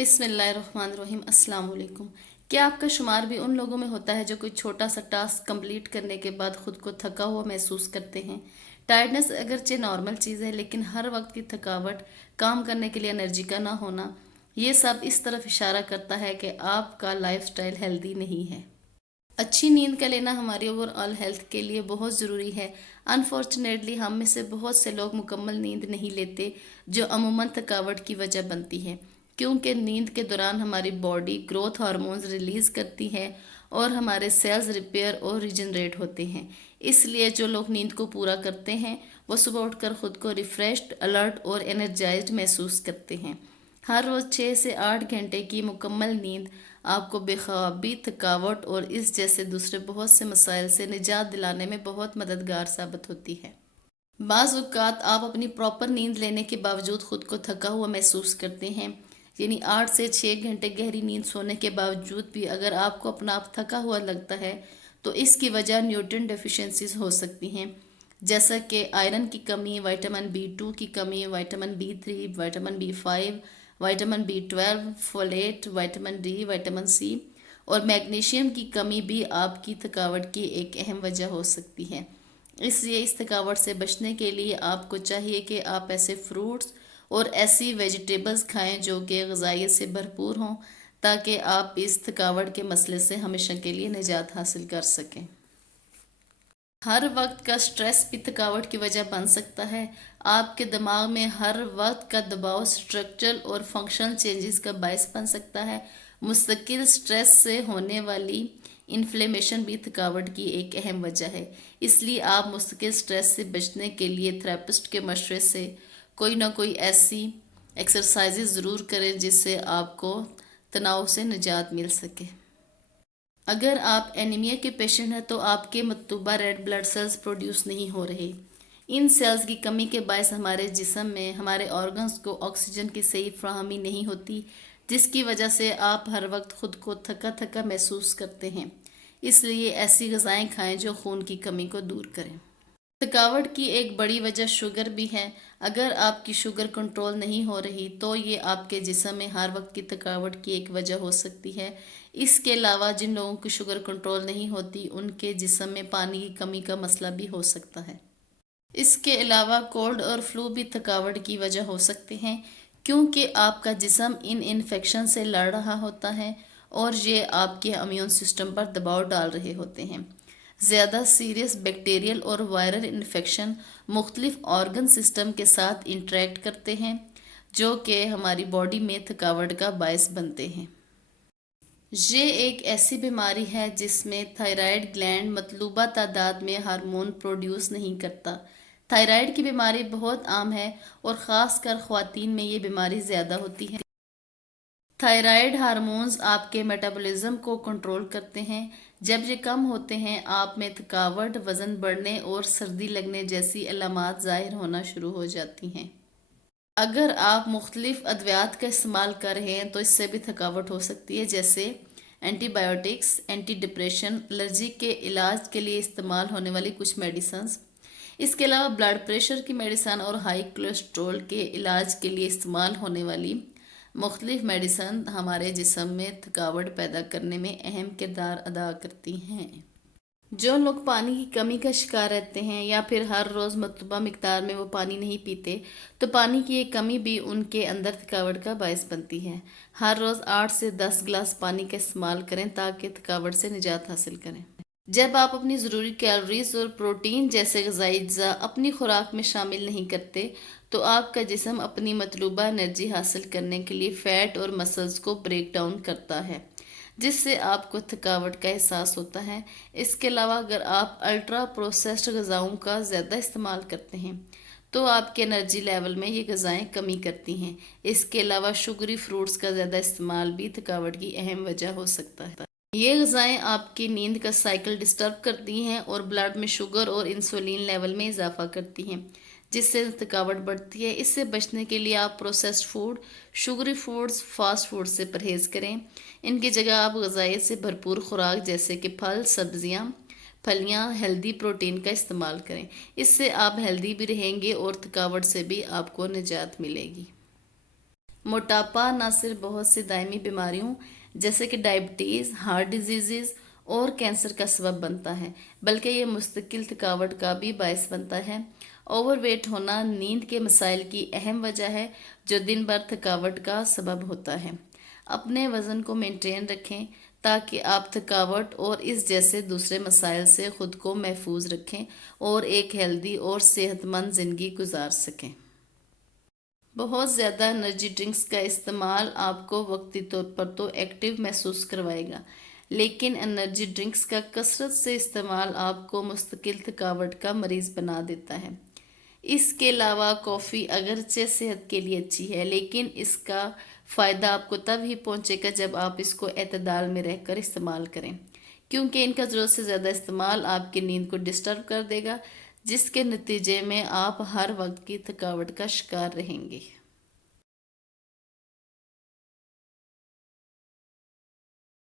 بسم اللہ الرحمن الرحیم۔ السلام علیکم۔ کیا آپ کا شمار بھی ان لوگوں میں ہوتا ہے جو کوئی چھوٹا سا ٹاسک کمپلیٹ کرنے کے بعد خود کو تھکا ہوا محسوس کرتے ہیں؟ ٹائرڈنس اگرچہ نارمل چیز ہے، لیکن ہر وقت کی تھکاوٹ، کام کرنے کے لیے انرجی کا نہ ہونا، یہ سب اس طرف اشارہ کرتا ہے کہ آپ کا لائف سٹائل ہیلدی نہیں ہے۔ اچھی نیند کا لینا ہماری اوور آل ہیلتھ کے لیے بہت ضروری ہے۔ انفارچونیٹلی ہم میں سے بہت سے لوگ مکمل نیند نہیں لیتے، جو عموماً تھکاوٹ کی وجہ بنتی ہے، کیونکہ نیند کے دوران ہماری باڈی گروتھ ہارمونز ریلیز کرتی ہے اور ہمارے سیلز ریپیئر اور ریجنریٹ ہوتے ہیں۔ اس لیے جو لوگ نیند کو پورا کرتے ہیں وہ صبح اٹھ کر خود کو ریفریشڈ، الرٹ اور انرجائزڈ محسوس کرتے ہیں۔ ہر روز 6 سے 8 گھنٹے کی مکمل نیند آپ کو بے خوابی، تھکاوٹ اور اس جیسے دوسرے بہت سے مسائل سے نجات دلانے میں بہت مددگار ثابت ہوتی ہے۔ بعض اوقات آپ اپنی پراپر نیند لینے کے باوجود خود کو تھکا ہوا محسوس کرتے ہیں، یعنی 8 سے 6 گھنٹے گہری نیند سونے کے باوجود بھی اگر آپ کو اپنا آپ تھکا ہوا لگتا ہے تو اس کی وجہ نیوٹرین ڈیفیشنسیز ہو سکتی ہیں، جیسا کہ آئرن کی کمی، وائٹامن B2 کی کمی، vitamin B3، vitamin B5، vitamin B12، folate, vitamin D, vitamin C اور میگنیشیم کی کمی بھی آپ کی تھکاوٹ کی ایک اہم وجہ ہو سکتی ہے۔ اس لیے اس تھکاوٹ سے بچنے کے لیے آپ کو چاہیے کہ آپ ایسے فروٹس اور ایسی ویجیٹیبلز کھائیں جو کہ غذائیت سے بھرپور ہوں، تاکہ آپ اس تھکاوٹ کے مسئلے سے ہمیشہ کے لیے نجات حاصل کر سکیں۔ ہر وقت کا سٹریس بھی تھکاوٹ کی وجہ بن سکتا ہے۔ آپ کے دماغ میں ہر وقت کا دباؤ اسٹرکچرل اور فنکشنل چینجز کا باعث بن سکتا ہے۔ مستقل سٹریس سے ہونے والی انفلیمیشن بھی تھکاوٹ کی ایک اہم وجہ ہے۔ اس لیے آپ مستقل سٹریس سے بچنے کے لیے تھراپسٹ کے مشورے سے کوئی نہ کوئی ایسی ایکسرسائزز ضرور کریں جس سے آپ کو تناؤ سے نجات مل سکے۔ اگر آپ اینیمیا کے پیشنٹ ہیں تو آپ کے مطلوبہ ریڈ بلڈ سیلز پروڈیوس نہیں ہو رہے۔ ان سیلز کی کمی کے باعث ہمارے جسم میں ہمارے آرگنز کو آکسیجن کی صحیح فراہمی نہیں ہوتی، جس کی وجہ سے آپ ہر وقت خود کو تھکا تھکا محسوس کرتے ہیں۔ اس لیے ایسی غذائیں کھائیں جو خون کی کمی کو دور کریں۔ تھکاوٹ کی ایک بڑی وجہ شوگر بھی ہے۔ اگر آپ کی شوگر کنٹرول نہیں ہو رہی تو یہ آپ کے جسم میں ہر وقت کی تھکاوٹ کی ایک وجہ ہو سکتی ہے۔ اس کے علاوہ جن لوگوں کی شوگر کنٹرول نہیں ہوتی ان کے جسم میں پانی کی کمی کا مسئلہ بھی ہو سکتا ہے۔ اس کے علاوہ کولڈ اور فلو بھی تھکاوٹ کی وجہ ہو سکتے ہیں، کیونکہ آپ کا جسم ان انفیکشن سے لڑ رہا ہوتا ہے اور یہ آپ کے امیون سسٹم پر دباؤ ڈال رہے ہوتے ہیں۔ زیادہ سیریس بیکٹیریل اور وائرل انفیکشن مختلف آرگن سسٹم کے ساتھ انٹریکٹ کرتے ہیں، جو کہ ہماری باڈی میں تھکاوٹ کا باعث بنتے ہیں۔ یہ ایک ایسی بیماری ہے جس میں تھائرائیڈ گلینڈ مطلوبہ تعداد میں ہارمون پروڈیوس نہیں کرتا۔ تھائرائیڈ کی بیماری بہت عام ہے اور خاص کر خواتین میں یہ بیماری زیادہ ہوتی ہے۔ تھائرائیڈ ہارمونز آپ کے میٹابولزم کو کنٹرول کرتے ہیں۔ جب یہ کم ہوتے ہیں، آپ میں تھکاوٹ، وزن بڑھنے اور سردی لگنے جیسی علامات ظاہر ہونا شروع ہو جاتی ہیں۔ اگر آپ مختلف ادویات کا استعمال کر رہے ہیں تو اس سے بھی تھکاوٹ ہو سکتی ہے، جیسے antibiotics, anti depression, allergy کے علاج کے لیے استعمال ہونے والی کچھ میڈیسنز۔ اس کے علاوہ بلڈ پریشر کی میڈیسن اور ہائی کولیسٹرول کے علاج کے لیے استعمال ہونے والی مختلف میڈیسن ہمارے جسم میں تھکاوٹ پیدا کرنے میں اہم کردار ادا کرتی ہیں۔ جو لوگ پانی کی کمی کا شکار رہتے ہیں یا پھر ہر روز مطلوبہ مقدار میں وہ پانی نہیں پیتے تو پانی کی ایک کمی بھی ان کے اندر تھکاوٹ کا باعث بنتی ہے۔ ہر روز 8 سے 10 گلاس پانی کا استعمال کریں تاکہ تھکاوٹ سے نجات حاصل کریں۔ جب آپ اپنی ضروری کیلوریز اور پروٹین جیسے غذائی اجزاء اپنی خوراک میں شامل نہیں کرتے تو آپ کا جسم اپنی مطلوبہ انرجی حاصل کرنے کے لیے فیٹ اور مسلز کو بریک ڈاؤن کرتا ہے، جس سے آپ کو تھکاوٹ کا احساس ہوتا ہے۔ اس کے علاوہ اگر آپ الٹرا پروسیسڈ غذاؤں کا زیادہ استعمال کرتے ہیں تو آپ کے انرجی لیول میں یہ غذائیں کمی کرتی ہیں۔ اس کے علاوہ شوگری فروٹس کا زیادہ استعمال بھی تھکاوٹ کی اہم وجہ ہو سکتا ہے۔ یہ غذائیں آپ کی نیند کا سائیکل ڈسٹرب کرتی ہیں اور بلڈ میں شوگر اور انسولین لیول میں اضافہ کرتی ہیں، جس سے تھکاوٹ بڑھتی ہے۔ اس سے بچنے کے لیے آپ processed food, sugary foods, fast food سے پرہیز کریں۔ ان کی جگہ آپ غذائیت سے بھرپور خوراک جیسے کہ پھل، سبزیاں، پھلیاں، ہیلدی پروٹین کا استعمال کریں۔ اس سے آپ ہیلدی بھی رہیں گے اور تھکاوٹ سے بھی آپ کو نجات ملے گی۔ موٹاپا نہ صرف بہت سی دائمی بیماریوں جیسے کہ ڈائبٹیز، ہارٹ ڈیزیزز اور کینسر کا سبب بنتا ہے، بلکہ یہ مستقل تھکاوٹ کا بھی باعث بنتا ہے۔ اوور ویٹ ہونا نیند کے مسائل کی اہم وجہ ہے جو دن بھر تھکاوٹ کا سبب ہوتا ہے۔ اپنے وزن کو مینٹین رکھیں تاکہ آپ تھکاوٹ اور اس جیسے دوسرے مسائل سے خود کو محفوظ رکھیں اور ایک ہیلدی اور صحت مند زندگی گزار سکیں۔ بہت زیادہ انرجی ڈرنکس کا استعمال آپ کو وقتی طور پر تو ایکٹیو محسوس کروائے گا، لیکن انرجی ڈرنکس کا کثرت سے استعمال آپ کو مستقل تھکاوٹ کا مریض بنا دیتا ہے۔ اس کے علاوہ کافی اگرچہ صحت کے لیے اچھی ہے، لیکن اس کا فائدہ آپ کو تب ہی پہنچے گا جب آپ اس کو اعتدال میں رہ کر استعمال کریں، کیونکہ ان کا ضرورت سے زیادہ استعمال آپ کی نیند کو ڈسٹرب کر دے گا، جس کے نتیجے میں آپ ہر وقت کی تھکاوٹ کا شکار رہیں گے۔